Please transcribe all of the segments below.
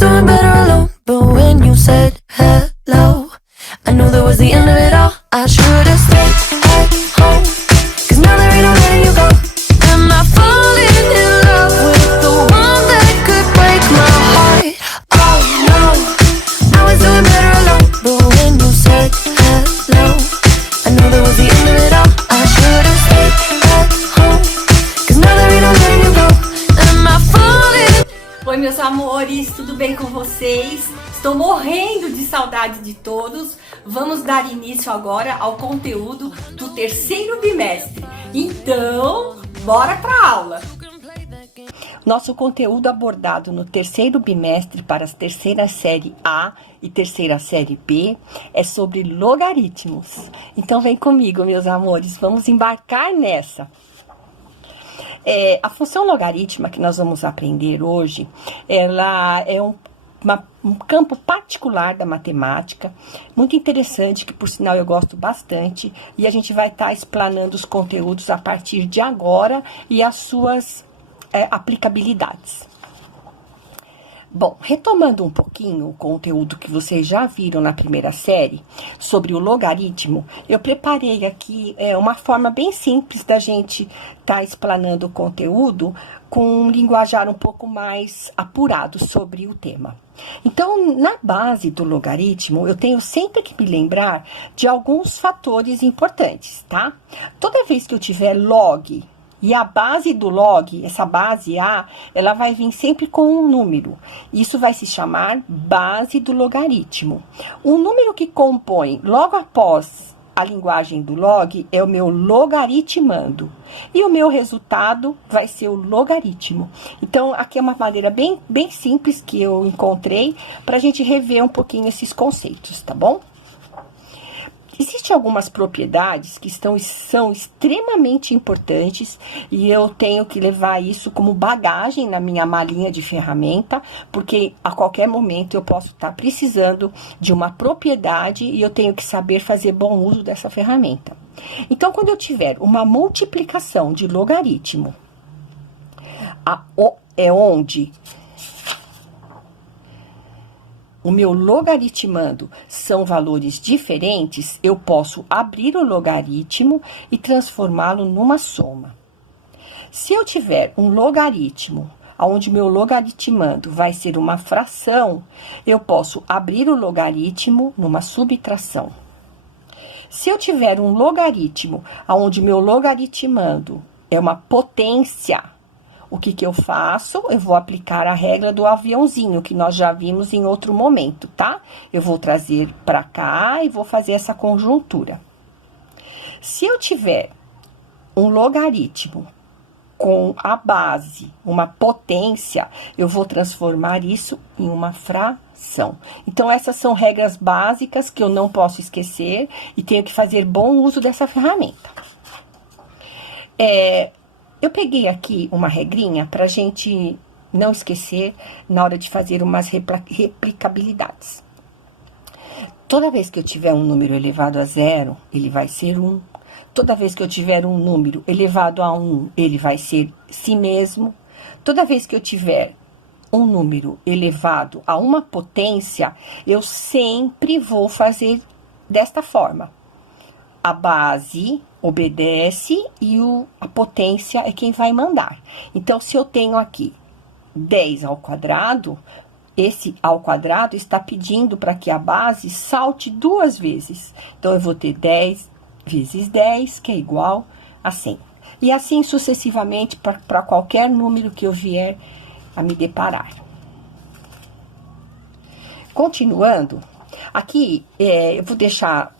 was doing better alone, but when you said hello, I knew that was the end of it all. I should've stayed at home, 'cause now there ain't no letting you go. Am I falling in love with the one that could break my heart? Oh no, I was doing better alone, but when you said hello, I knew that was the end of it all. I should've stayed at home, 'cause now there ain't no letting you go. Am I falling? Oi, meus amores, tudo bem com vocês? Estou morrendo de saudade de todos. Vamos dar início agora ao conteúdo do terceiro bimestre. Então, bora pra aula! Nosso conteúdo abordado no terceiro bimestre para as terceiras série A e terceira série B é sobre logaritmos. Então vem comigo, meus amores, vamos embarcar nessa. A função logarítmica que nós vamos aprender hoje, ela é um campo particular da matemática, muito interessante, que por sinal eu gosto bastante, e a gente vai estar explanando os conteúdos a partir de agora e as suas aplicabilidades. Bom, retomando um pouquinho o conteúdo que vocês já viram na primeira série sobre o logaritmo, eu preparei aqui uma forma bem simples da gente estar explanando o conteúdo com um linguajar um pouco mais apurado sobre o tema. Então, na base do logaritmo, eu tenho sempre que me lembrar de alguns fatores importantes, tá? Toda vez que eu tiver log e a base do log, essa base A, ela vai vir sempre com um número. Isso vai se chamar base do logaritmo. O número que compõe logo após a linguagem do log é o meu logaritmando. E o meu resultado vai ser o logaritmo. Então, aqui é uma maneira bem simples que eu encontrei para a gente rever um pouquinho esses conceitos, tá bom? Existem algumas propriedades que são extremamente importantes e eu tenho que levar isso como bagagem na minha malinha de ferramenta, porque a qualquer momento eu posso estar precisando de uma propriedade e eu tenho que saber fazer bom uso dessa ferramenta. Então, quando eu tiver uma multiplicação de logaritmo, onde o meu logaritmando são valores diferentes, eu posso abrir o logaritmo e transformá-lo numa soma. Se eu tiver um logaritmo, onde meu logaritmando vai ser uma fração, eu posso abrir o logaritmo numa subtração. Se eu tiver um logaritmo, onde meu logaritmando é uma potência, o que eu faço? Eu vou aplicar a regra do aviãozinho, que nós já vimos em outro momento, tá? Eu vou trazer para cá e vou fazer essa conjuntura. Se eu tiver um logaritmo com a base, uma potência, eu vou transformar isso em uma fração. Então, essas são regras básicas que eu não posso esquecer e tenho que fazer bom uso dessa ferramenta. Eu peguei aqui uma regrinha para a gente não esquecer na hora de fazer umas replicabilidades. Toda vez que eu tiver um número elevado a 0, ele vai ser 1. Toda vez que eu tiver um número elevado a 1, ele vai ser si mesmo. Toda vez que eu tiver um número elevado a uma potência, eu sempre vou fazer desta forma. A base obedece e a potência é quem vai mandar. Então, se eu tenho aqui 10 ao quadrado, esse ao quadrado está pedindo para que a base salte 2 vezes. Então, eu vou ter 10 vezes 10, que é igual a 100. E assim sucessivamente para qualquer número que eu vier a me deparar. Continuando, aqui eu vou deixar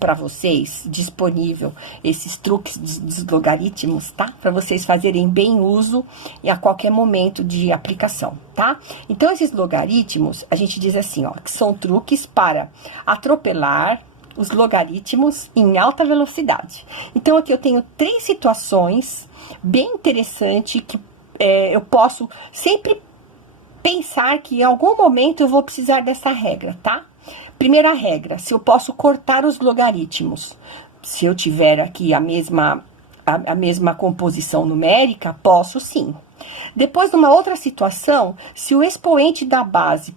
para vocês disponível esses truques dos logaritmos, tá? Para vocês fazerem bem uso e a qualquer momento de aplicação, tá? Então, esses logaritmos, a gente diz assim, ó, que são truques para atropelar os logaritmos em alta velocidade. Então, aqui eu tenho 3 situações bem interessantes que eu posso sempre pensar que em algum momento eu vou precisar dessa regra, tá? Primeira regra, se eu posso cortar os logaritmos. Se eu tiver aqui a mesma composição numérica, posso sim. Depois, numa outra situação, se o expoente da base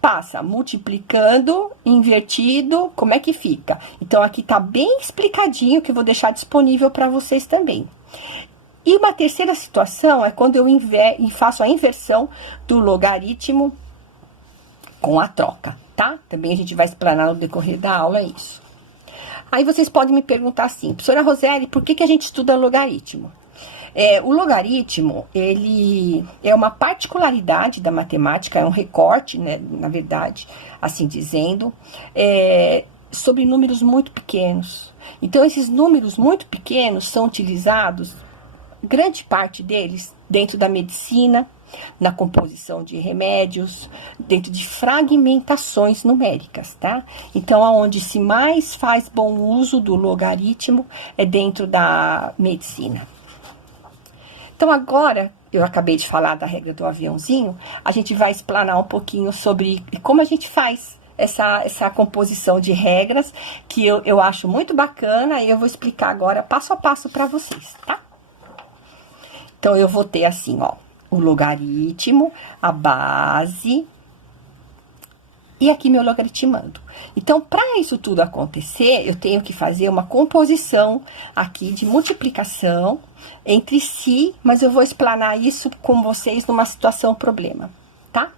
passa multiplicando, invertido, como é que fica? Então, aqui tá bem explicadinho, que eu vou deixar disponível para vocês também. E uma terceira situação é quando eu faço a inversão do logaritmo com a troca, tá? Também a gente vai explanar no decorrer da aula isso. Aí vocês podem me perguntar assim, professora Roseli, por que a gente estuda logaritmo? O logaritmo, ele é uma particularidade da matemática, é um recorte, né, na verdade, assim dizendo, sobre números muito pequenos. Então, esses números muito pequenos são utilizados, grande parte deles, dentro da medicina, na composição de remédios, dentro de fragmentações numéricas, tá? Então, aonde se mais faz bom uso do logaritmo é dentro da medicina. Então, agora, eu acabei de falar da regra do aviãozinho, a gente vai explanar um pouquinho sobre como a gente faz essa composição de regras, que eu acho muito bacana, e eu vou explicar agora passo a passo para vocês, tá? Então, eu vou ter assim, ó, o logaritmo, a base, e aqui meu logaritmando. Então, para isso tudo acontecer, eu tenho que fazer uma composição aqui de multiplicação entre si, mas eu vou explanar isso com vocês numa situação problema, tá?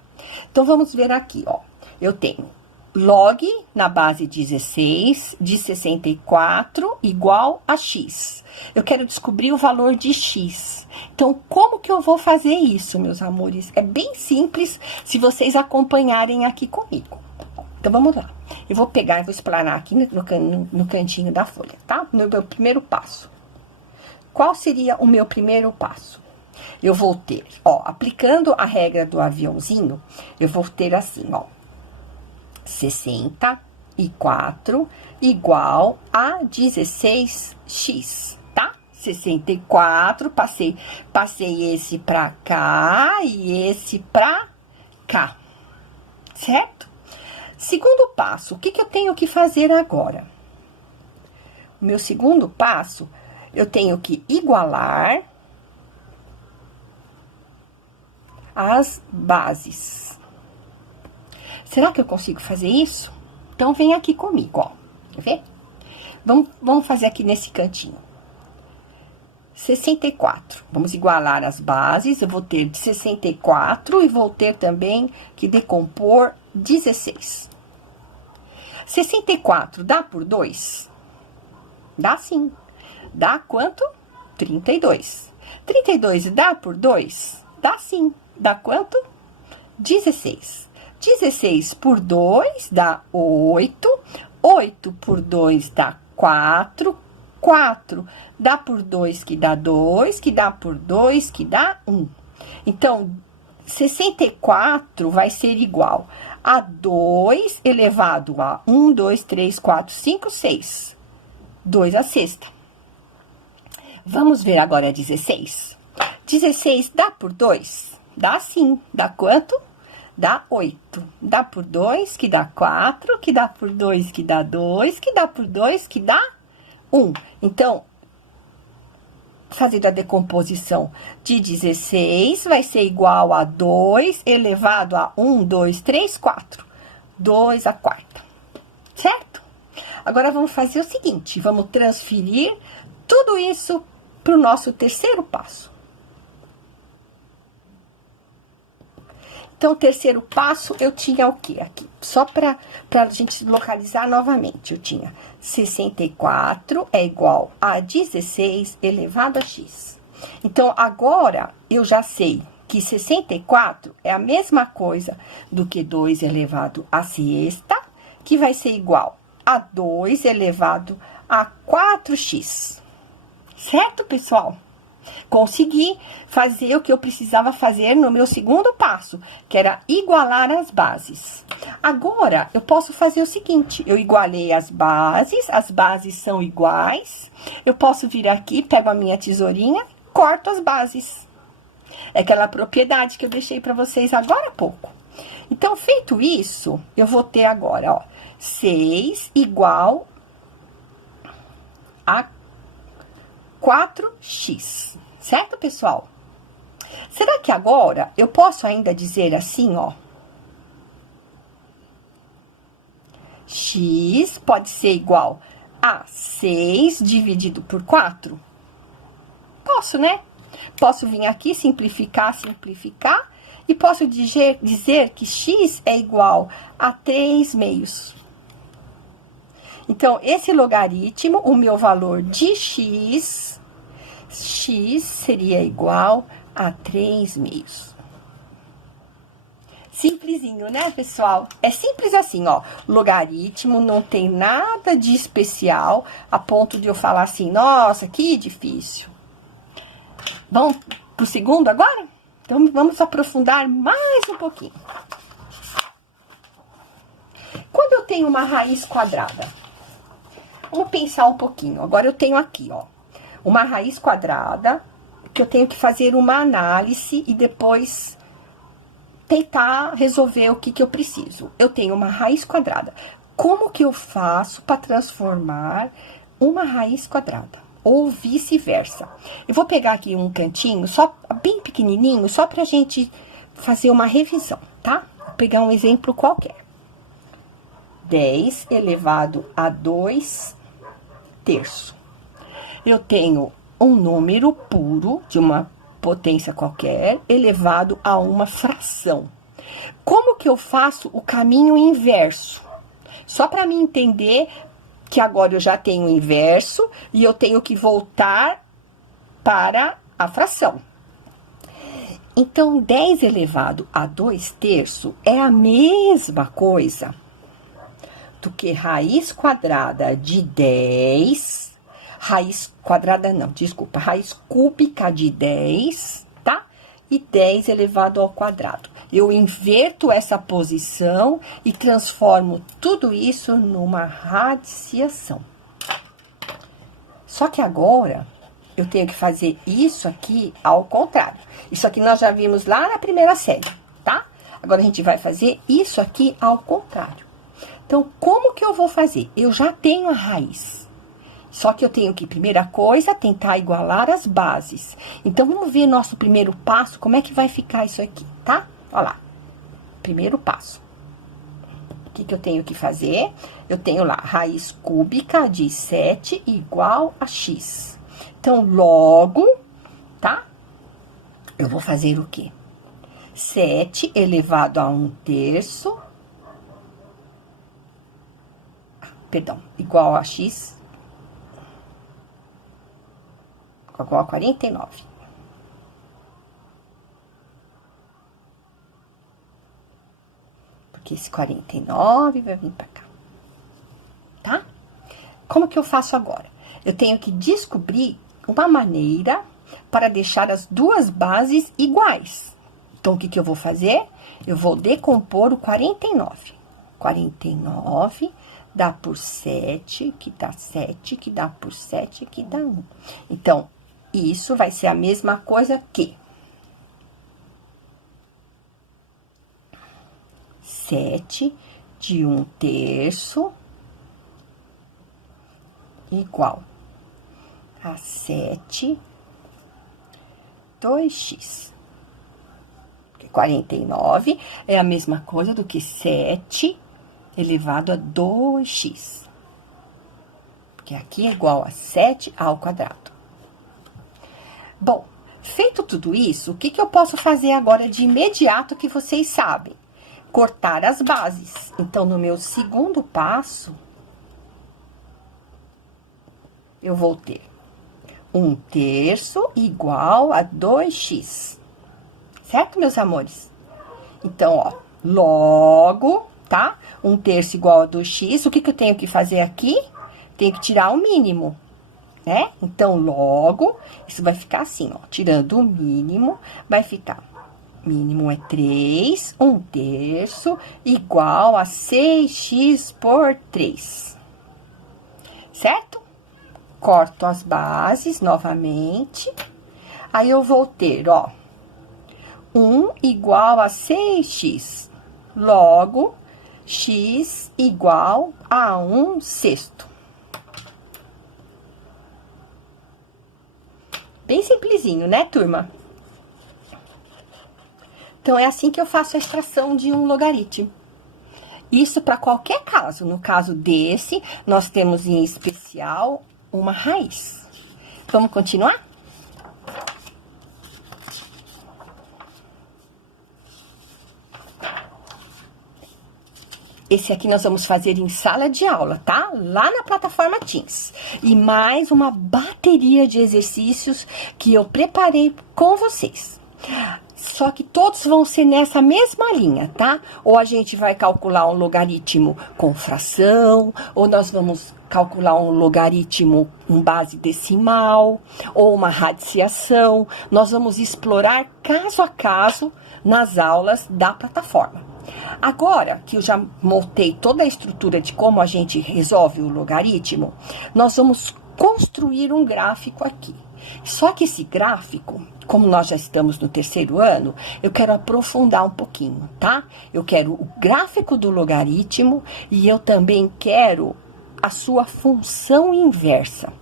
Então, vamos ver aqui, ó. Eu tenho log na base 16 de 64 igual a x. Eu quero descobrir o valor de x. Então, como que eu vou fazer isso, meus amores? É bem simples se vocês acompanharem aqui comigo. Então, vamos lá. Eu vou pegar e vou explanar aqui no cantinho da folha, tá? No meu primeiro passo. Qual seria o meu primeiro passo? Eu vou ter, ó, aplicando a regra do aviãozinho, eu vou ter assim, ó, 64 igual a 16x, tá? 64, passei esse pra cá e esse pra cá, certo? Segundo passo, o que eu tenho que fazer agora? O meu segundo passo, eu tenho que igualar as bases. Será que eu consigo fazer isso? Então, vem aqui comigo, ó. Quer ver? Vamos fazer aqui nesse cantinho. 64. Vamos igualar as bases. Eu vou ter 64 e vou ter também que decompor 16. 64 dá por 2? Dá sim. Dá quanto? 32. 32 dá por 2? Dá sim. Dá quanto? 16. 16 por 2 dá 8. 8 por 2 dá 4. 4 dá por 2 que dá 2, que dá por 2 que dá 1. Então, 64 vai ser igual a 2 elevado a 1, 2, 3, 4, 5, 6. 2 à sexta. Vamos ver agora 16. 16 dá por 2? Dá sim. Dá quanto? Dá 8. Dá por 2, que dá 4, que dá por 2, que dá 2, que dá por 2, que dá 1. Então, fazendo a decomposição de 16, vai ser igual a 2 elevado a 1, 2, 3, 4. 2 à quarta. Certo? Agora, vamos fazer o seguinte, vamos transferir tudo isso para o nosso terceiro passo. Então, o terceiro passo, eu tinha o quê aqui? Só para a gente localizar novamente, eu tinha 64 é igual a 16 elevado a x. Então, agora, eu já sei que 64 é a mesma coisa do que 2 elevado a sexta, que vai ser igual a 2 elevado a 4x. Certo, pessoal? Consegui fazer o que eu precisava fazer no meu segundo passo, que era igualar as bases. Agora, eu posso fazer o seguinte, eu igualei as bases são iguais, eu posso vir aqui, pego a minha tesourinha, corto as bases. É aquela propriedade que eu deixei para vocês agora há pouco. Então, feito isso, eu vou ter agora, ó, 6 igual a 4x, certo, pessoal? Será que agora eu posso ainda dizer assim, ó? X pode ser igual a 6 dividido por 4? Posso, né? Posso vir aqui, simplificar, simplificar. E posso dizer que x é igual a 3 meios. Então, esse logaritmo, o meu valor de x seria igual a 3 meios. Simplesinho, né, pessoal? É simples assim, ó. Logaritmo não tem nada de especial a ponto de eu falar assim, nossa, que difícil. Vamos pro segundo agora? Então, vamos aprofundar mais um pouquinho. Quando eu tenho uma raiz quadrada, vamos pensar um pouquinho. Agora, eu tenho aqui, ó, uma raiz quadrada, que eu tenho que fazer uma análise e depois tentar resolver o que eu preciso. Eu tenho uma raiz quadrada. Como que eu faço para transformar uma raiz quadrada? Ou vice-versa. Eu vou pegar aqui um cantinho, só bem pequenininho, só pra gente fazer uma revisão, tá? Vou pegar um exemplo qualquer. 10 elevado a 2 terço. Eu tenho um número puro de uma potência qualquer, elevado a uma fração. Como que eu faço o caminho inverso? Só para mim entender que agora eu já tenho o inverso e eu tenho que voltar para a fração. Então, 10 elevado a 2 terços é a mesma coisa do que raiz quadrada de 10, raiz cúbica de 10, tá? E 10 elevado ao quadrado. Eu inverto essa posição e transformo tudo isso numa radiciação. Só que agora, eu tenho que fazer isso aqui ao contrário. Isso aqui nós já vimos lá na primeira série, tá? Agora, a gente vai fazer isso aqui ao contrário. Então, como que eu vou fazer? Eu já tenho a raiz. Só que eu tenho que, primeira coisa, tentar igualar as bases. Então, vamos ver nosso primeiro passo, como é que vai ficar isso aqui, tá? Olha lá, primeiro passo. O que eu tenho que fazer? Eu tenho lá, raiz cúbica de 7 igual a x. Então, logo, tá? Eu vou fazer o quê? 7 elevado a 1 terço. Perdão, igual a x. Igual a 49. Porque esse 49 vai vir pra cá. Tá? Como que eu faço agora? Eu tenho que descobrir uma maneira para deixar as duas bases iguais. Então, o que eu vou fazer? Eu vou decompor o 49. 49 dá por 7, que dá 7, que dá por 7, que dá 1. Então, isso vai ser a mesma coisa que 7 de 1 terço igual a 7, 2x. Porque 49 é a mesma coisa do que 7 elevado a 2x. Porque aqui é igual a 7 ao quadrado. Bom, feito tudo isso, o que eu posso fazer agora de imediato que vocês sabem? Cortar as bases. Então, no meu segundo passo, eu vou ter 1 terço igual a 2x. Certo, meus amores? Então, ó, logo, tá? 1 terço igual a 2x. O que eu tenho que fazer aqui? Tenho que tirar o mínimo, né? Então, logo, isso vai ficar assim, ó. Tirando o mínimo, vai ficar... Mínimo é 3, 1 terço, igual a 6x por 3. Certo? Corto as bases novamente. Aí, eu vou ter, ó, 1 igual a 6x. Logo, x igual a 1 sexto. Bem simplesinho, né, turma? Então, é assim que eu faço a extração de um logaritmo. Isso para qualquer caso. No caso desse, nós temos em especial uma raiz. Vamos continuar? Esse aqui nós vamos fazer em sala de aula, tá? Lá na plataforma Teams. E mais uma bateria de exercícios que eu preparei com vocês. Só que todos vão ser nessa mesma linha, tá? Ou a gente vai calcular um logaritmo com fração, ou nós vamos calcular um logaritmo com base decimal, ou uma radiciação. Nós vamos explorar caso a caso nas aulas da plataforma. Agora que eu já montei toda a estrutura de como a gente resolve o logaritmo, nós vamos construir um gráfico aqui. Só que esse gráfico, como nós já estamos no terceiro ano, eu quero aprofundar um pouquinho, tá? Eu quero o gráfico do logaritmo e eu também quero a sua função inversa.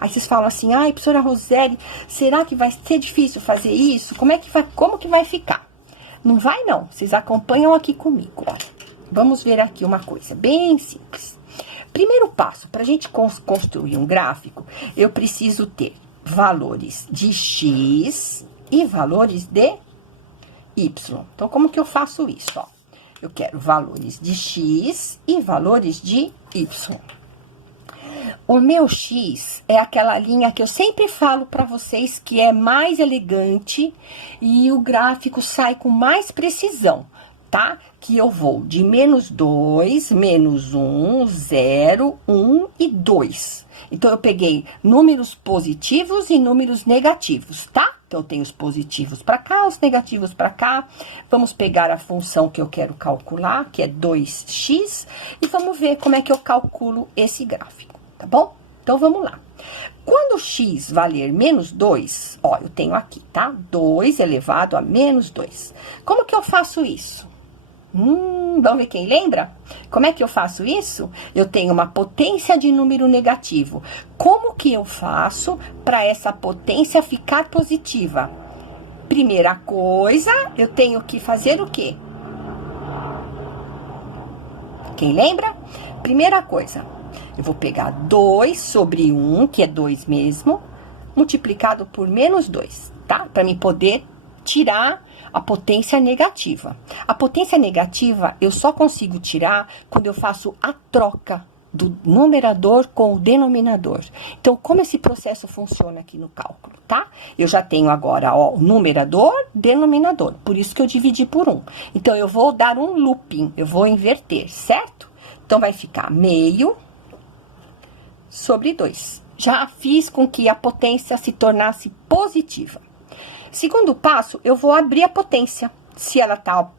Aí vocês falam assim, ai, professora Roseli, será que vai ser difícil fazer isso? Como que vai ficar? Não vai não, vocês acompanham aqui comigo, olha. Vamos ver aqui uma coisa bem simples. Primeiro passo, para a gente construir um gráfico, eu preciso ter valores de x e valores de y. Então, como que eu faço isso, ó? Eu quero valores de x e valores de y. O meu x é aquela linha que eu sempre falo para vocês que é mais elegante e o gráfico sai com mais precisão, tá? Que eu vou de -2, -1, 0, 1 e 2. Então, eu peguei números positivos e números negativos, tá? Então, eu tenho os positivos para cá, os negativos para cá. Vamos pegar a função que eu quero calcular, que é 2x, e vamos ver como é que eu calculo esse gráfico, tá bom? Então, vamos lá. Quando x valer -2, ó, eu tenho aqui, tá? 2 elevado a -2. Como que eu faço isso? Vamos ver quem lembra? Como é que eu faço isso? Eu tenho uma potência de número negativo. Como que eu faço para essa potência ficar positiva? Primeira coisa, eu tenho que fazer o quê? Quem lembra? Primeira coisa, eu vou pegar 2 sobre 1, que é 2 mesmo, multiplicado por -2, tá? Para mim poder tirar a potência negativa. A potência negativa eu só consigo tirar quando eu faço a troca do numerador com o denominador. Então, como esse processo funciona aqui no cálculo, tá? Eu já tenho agora, ó, o numerador, denominador. Por isso que eu dividi por 1. Então, eu vou dar um looping, eu vou inverter, certo? Então, vai ficar meio sobre 2. Já fiz com que a potência se tornasse positiva. Segundo passo, eu vou abrir a potência. Se ela tá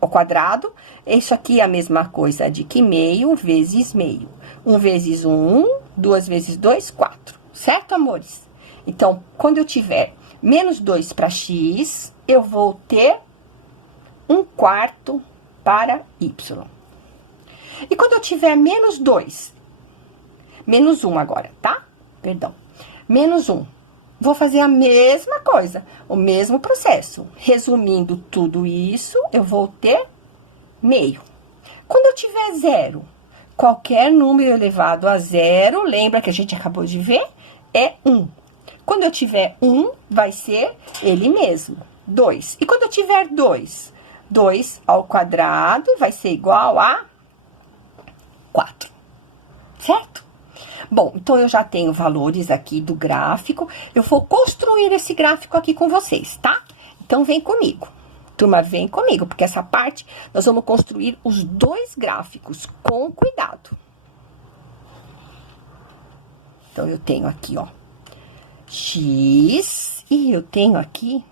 ao quadrado, isso aqui é a mesma coisa de que meio vezes meio. 1 vezes 1, 2 vezes 2, 4. Certo, amores? Então, quando eu tiver -2 para x, eu vou ter 1/4 para y. E quando eu tiver -2, -1 agora, tá? Perdão. -1. Vou fazer a mesma coisa, o mesmo processo. Resumindo tudo isso, eu vou ter meio. Quando eu tiver 0, qualquer número elevado a 0, lembra que a gente acabou de ver? É 1. Quando eu tiver 1, vai ser ele mesmo, 2. E quando eu tiver 2, 2 ao quadrado vai ser igual a 4, certo? Bom, então eu já tenho valores aqui do gráfico. Eu vou construir esse gráfico aqui com vocês, tá? Então, vem comigo. Turma, vem comigo, porque essa parte nós vamos construir os dois gráficos com cuidado. Então, eu tenho aqui, ó, x e eu tenho aqui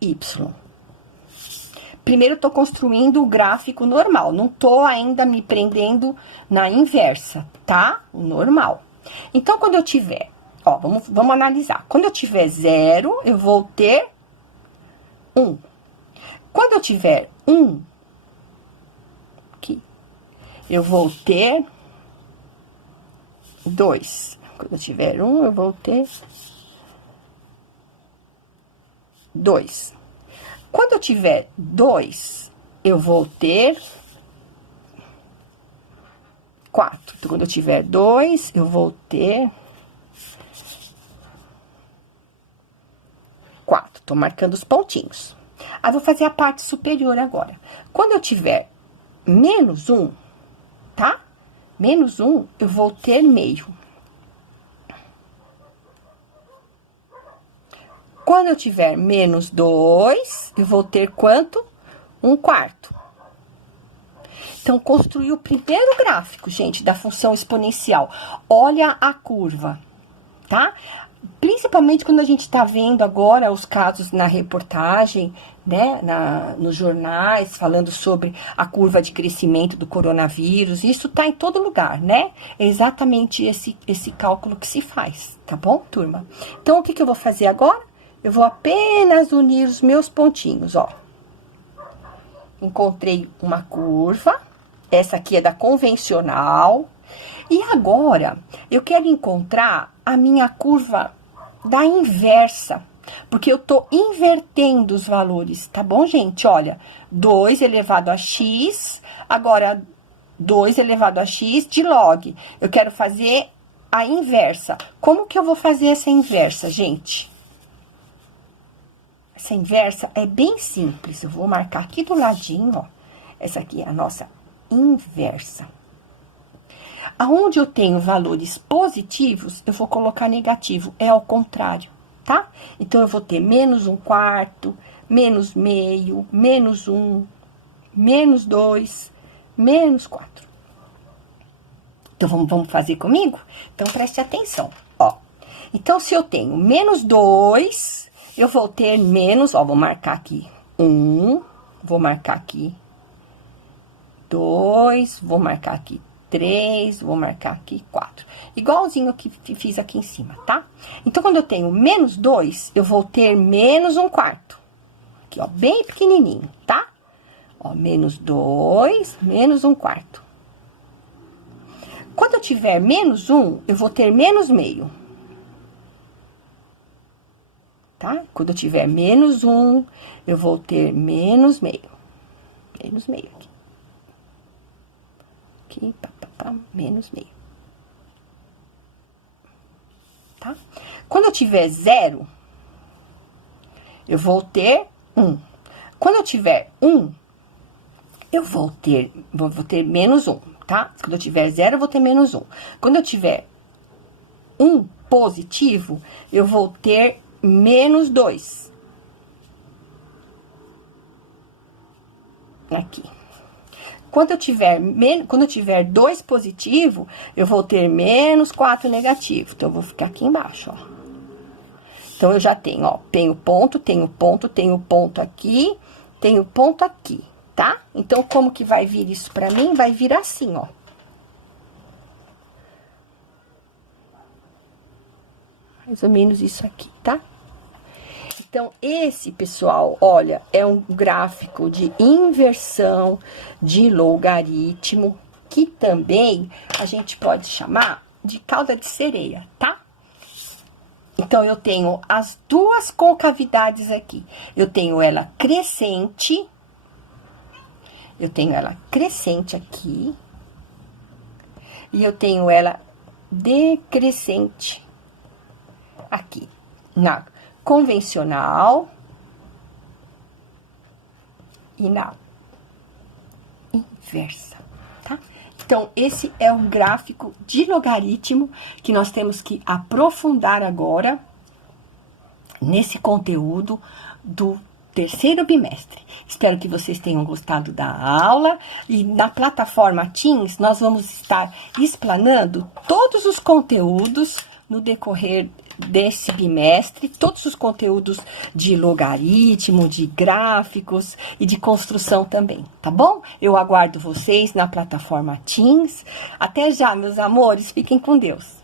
y. Primeiro, eu tô construindo o gráfico normal, não tô ainda me prendendo na inversa, tá? O normal. Então, quando eu tiver, ó, vamos analisar. Quando eu tiver 0, eu vou ter 1. Quando eu tiver 1, aqui, eu vou ter 2. Quando eu tiver 1, eu vou ter 2. Quando eu tiver 2, eu vou ter 4. Então, quando eu tiver 2, eu vou ter 4. Tô marcando os pontinhos. Aí, vou fazer a parte superior agora. Quando eu tiver menos 1, tá? Menos 1, eu vou ter meio. Quando eu tiver menos 2, eu vou ter quanto? 1/4. Então, construí o primeiro gráfico, gente, da função exponencial. Olha a curva, tá? Principalmente quando a gente tá vendo agora os casos na reportagem, né, nos jornais, falando sobre a curva de crescimento do coronavírus. Isso tá em todo lugar, né? É exatamente esse cálculo que se faz, tá bom, turma? Então, o que que eu vou fazer agora? Eu vou apenas unir os meus pontinhos, ó. Encontrei uma curva. Essa aqui é da convencional. E agora, eu quero encontrar a minha curva da inversa. Porque eu tô invertendo os valores, tá bom, gente? Olha, 2 elevado a x. Agora, 2 elevado a x de log. Eu quero fazer a inversa. Como que eu vou fazer essa inversa, gente? Essa inversa é bem simples. Eu vou marcar aqui do ladinho, ó. Essa aqui é a nossa inversa. Aonde eu tenho valores positivos, eu vou colocar negativo. É ao contrário, tá? Então, eu vou ter menos 1/4, menos meio, menos 1, menos 2, menos 4. Então, vamos fazer comigo? Então, preste atenção, ó. Então, se eu tenho menos 2... eu vou ter menos, ó, vou marcar aqui 1, vou marcar aqui 2, vou marcar aqui 3, vou marcar aqui 4. Igualzinho que fiz aqui em cima, tá? Então, quando eu tenho menos 2, eu vou ter menos 1/4. Aqui, ó, bem pequenininho, tá? Ó, menos 2, menos 1/4. Quando eu tiver menos 1, eu vou ter menos meio. Tá? Quando eu tiver menos 1, eu vou ter menos meio. Menos meio aqui. Aqui, menos meio. Tá? Quando eu tiver 0, eu vou ter 1. Quando eu tiver 1, eu vou ter menos 1, tá? Quando eu tiver 0, eu vou ter menos 1. Quando eu tiver 1 positivo, eu vou ter menos 2. Aqui. Quando eu tiver 2 positivo, eu vou ter menos 4 negativo. Então, eu vou ficar aqui embaixo, ó. Então, eu já tenho, ó, tenho ponto aqui, tenho ponto aqui, tá? Então, como que vai vir isso pra mim? Vai vir assim, ó. Mais ou menos isso aqui, tá? Então, esse, pessoal, olha, é um gráfico de inversão de logaritmo, que também a gente pode chamar de cauda de sereia, tá? Então, eu tenho as duas concavidades aqui. Eu tenho ela crescente, aqui, e eu tenho ela decrescente aqui, na convencional e na inversa, tá? Então, esse é um gráfico de logaritmo que nós temos que aprofundar agora nesse conteúdo do terceiro bimestre. Espero que vocês tenham gostado da aula e na plataforma Teams nós vamos estar explanando todos os conteúdos no decorrer desse bimestre, todos os conteúdos de logaritmo, de gráficos e de construção também, tá bom? Eu aguardo vocês na plataforma Teams. Até já, meus amores, fiquem com Deus.